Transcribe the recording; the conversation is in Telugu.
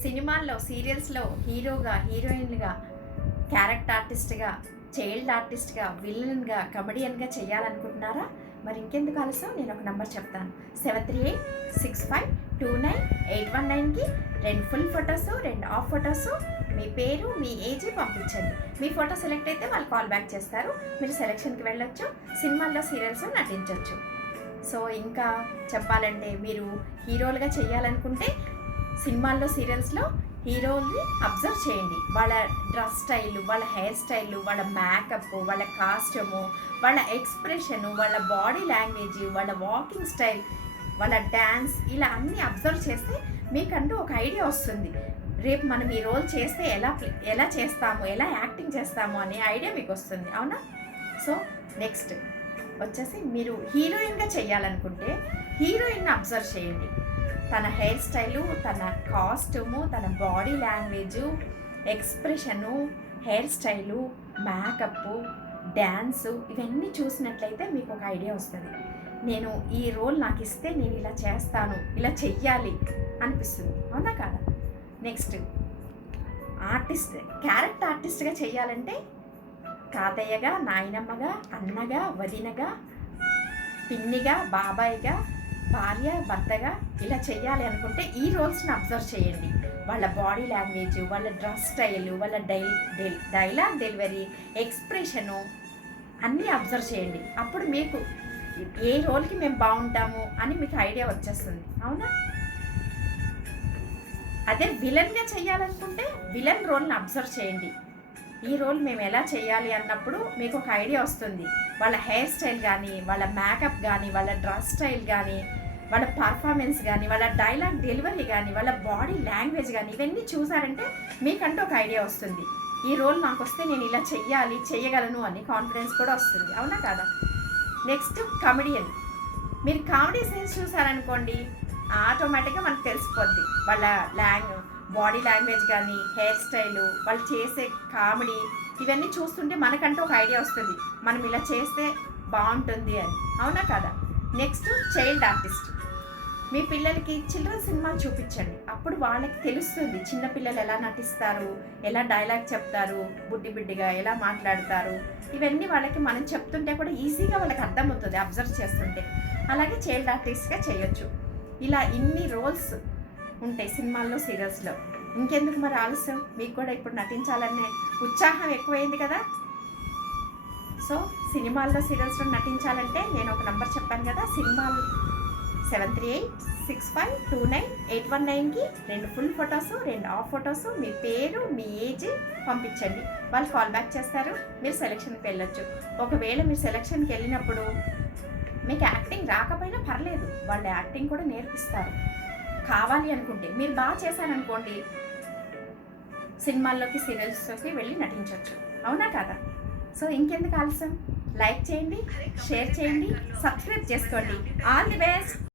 సినిమాల్లో, సీరియల్స్‌లో హీరోగా, హీరోయిన్‌లుగా, క్యారెక్టర్ ఆర్టిస్ట్‌గా, చైల్డ్ ఆర్టిస్ట్‌గా, విలన్‌గా, కమెడియన్‌గా చేయాలనుకుంటున్నారా? మరి ఇంకెందుకు ఆలస్యం, నేను ఒక నంబర్ చెప్తాను. 7386529819కి 2 ఫుల్ ఫోటోసు, 2 హాఫ్ ఫోటోసు, మీ పేరు, మీ ఏజ్ పంపించండి. మీ ఫోటో సెలెక్ట్ అయితే వాళ్ళు కాల్ బ్యాక్ చేస్తారు. మీరు సెలక్షన్‌కి వెళ్ళొచ్చు. సినిమాల్లో, సీరియల్స్‌లో నటించొచ్చు. సో, ఇంకా చెప్పాలంటే మీరు హీరోలుగా చేయాలనుకుంటే సినిమాల్లో, సీరియల్స్‌లో హీరోల్ని అబ్జర్వ్ చేయండి. వాళ్ళ డ్రెస్ స్టైలు, వాళ్ళ హెయిర్ స్టైలు, వాళ్ళ మేకప్, వాళ్ళ కాస్ట్యూము, వాళ్ళ ఎక్స్‌ప్రెషను, వాళ్ళ బాడీ లాంగ్వేజ్, వాళ్ళ వాకింగ్ స్టైల్, వాళ్ళ డాన్స్, ఇలా అన్నీ అబ్జర్వ్ చేస్తే మీకంటూ ఒక ఐడియా వస్తుంది. రేపు మనం ఈ రోల్ చేస్తే ఎలా చేస్తాము, ఎలా యాక్టింగ్ చేస్తాము అనే ఐడియా మీకు వస్తుంది. అవునా? సో, నెక్స్ట్ వచ్చేసి మీరు హీరోయిన్‌గా చేయాలనుకుంటే హీరోయిన్‌ని అబ్జర్వ్ చేయండి. తన హెయిర్ స్టైలు, తన కాస్ట్యూము, తన body language, expression, hair style, makeup, dance, ఇవన్నీ చూసినట్లయితే మీకు ఒక ఐడియా వస్తుంది. నేను ఈ రోల్ నాకు ఇస్తే నేను ఇలా చేస్తాను, ఇలా చెయ్యాలి అనిపిస్తుంది. అవునా కాదా? నెక్స్ట్ ఆర్టిస్ట్, క్యారెక్టర్ ఆర్టిస్ట్‌గా చేయాలంటే తాతయ్యగా, నాయనమ్మగా, అన్నగా, వదినగా, పిన్నిగా, బాబాయ్‌గా, భార్య, భర్తగా ఇలా చెయ్యాలి అనుకుంటే ఈ రోల్స్‌ని అబ్జర్వ్ చేయండి. వాళ్ళ బాడీ లాంగ్వేజ్, వాళ్ళ డ్రెస్ స్టైలు, వాళ్ళ డైలాగ్ డెలివరీ, ఎక్స్‌ప్రెషను అన్నీ అబ్జర్వ్ చేయండి. అప్పుడు మీకు ఏ రోల్‌కి మేము బాగుంటాము అని మీకు ఐడియా వచ్చేస్తుంది. అవునా? అదే విలన్‌గా చేయాలనుకుంటే విలన్ రోల్‌ని అబ్జర్వ్ చేయండి. ఈ రోల్ మేము ఎలా చేయాలి అన్నప్పుడు మీకు ఒక ఐడియా వస్తుంది. వాళ్ళ హెయిర్ స్టైల్ కానీ, వాళ్ళ మేకప్ కానీ, వాళ్ళ డ్రెస్ స్టైల్ కానీ, వాళ్ళ పర్ఫార్మెన్స్ కానీ, వాళ్ళ డైలాగ్ డెలివరీ కానీ, వాళ్ళ బాడీ లాంగ్వేజ్ కానీ, ఇవన్నీ చూసారంటే మీకంటూ ఒక ఐడియా వస్తుంది. ఈ రోల్ నాకు వస్తే నేను ఇలా చెయ్యాలి, చేయగలను అని కాన్ఫిడెన్స్ కూడా వస్తుంది. అవునా కాదా? Next comedian. మీరు కామెడీ సీన్స్ చూసారనుకోండి, ఆటోమేటిక్గా మనకు తెలిసిపోద్ది. వాళ్ళ బాడీ లాంగ్వేజ్ కానీ, హెయిర్ స్టైలు, వాళ్ళు చేసే కామెడీ, ఇవన్నీ చూస్తుంటే మనకంటూ ఒక ఐడియా వస్తుంది. మనం ఇలా చేస్తే బాగుంటుంది అని. అవునా కదా? Next child artist. మీ పిల్లలకి చిల్డ్రన్ సినిమా చూపించండి. అప్పుడు వాళ్ళకి తెలుస్తుంది చిన్నపిల్లలు ఎలా నటిస్తారు, ఎలా డైలాగ్ చెప్తారు, బుడ్డి బిడ్డిగా ఎలా మాట్లాడతారు, ఇవన్నీ వాళ్ళకి మనం చెప్తుంటే కూడా ఈజీగా వాళ్ళకి అర్థమవుతుంది అబ్జర్వ్ చేస్తుంటే. అలాగే చైల్డ్ ఆర్టిస్ట్గా చేయొచ్చు. ఇలా ఇన్ని రోల్స్ ఉంటాయి సినిమాల్లో, సీరియల్స్లో. ఇంకెందుకు మరి ఆలస్యం, మీకు కూడా ఇప్పుడు నటించాలనే ఉత్సాహం ఎక్కువైంది కదా? సో, సినిమాల్లో, సీరియల్స్లో నటించాలంటే నేను ఒక నంబర్ చెప్పాను కదా, సినిమాలు 7386529819కి 2 ఫుల్ ఫొటోసు, 2 హాఫ్ ఫొటోసు, మీ పేరు, మీ ఏజ్ పంపించండి. వాళ్ళు కాల్ బ్యాక్ చేస్తారు. మీరు సెలక్షన్కి వెళ్ళొచ్చు. ఒకవేళ మీరు సెలక్షన్కి వెళ్ళినప్పుడు మీకు యాక్టింగ్ రాకపోయినా పర్లేదు, వాళ్ళు యాక్టింగ్ కూడా నేర్పిస్తారు. కావాలి అనుకుంటే మీరు బాగా చేశారనుకోండి, సినిమాల్లోకి, సీరియల్స్లోకి వెళ్ళి నటించవచ్చు. అవునా కదా? సో, ఇంకెందుకు ఆలస్యం, లైక్ చేయండి, షేర్ చేయండి, సబ్స్క్రైబ్ చేసుకోండి. All the best.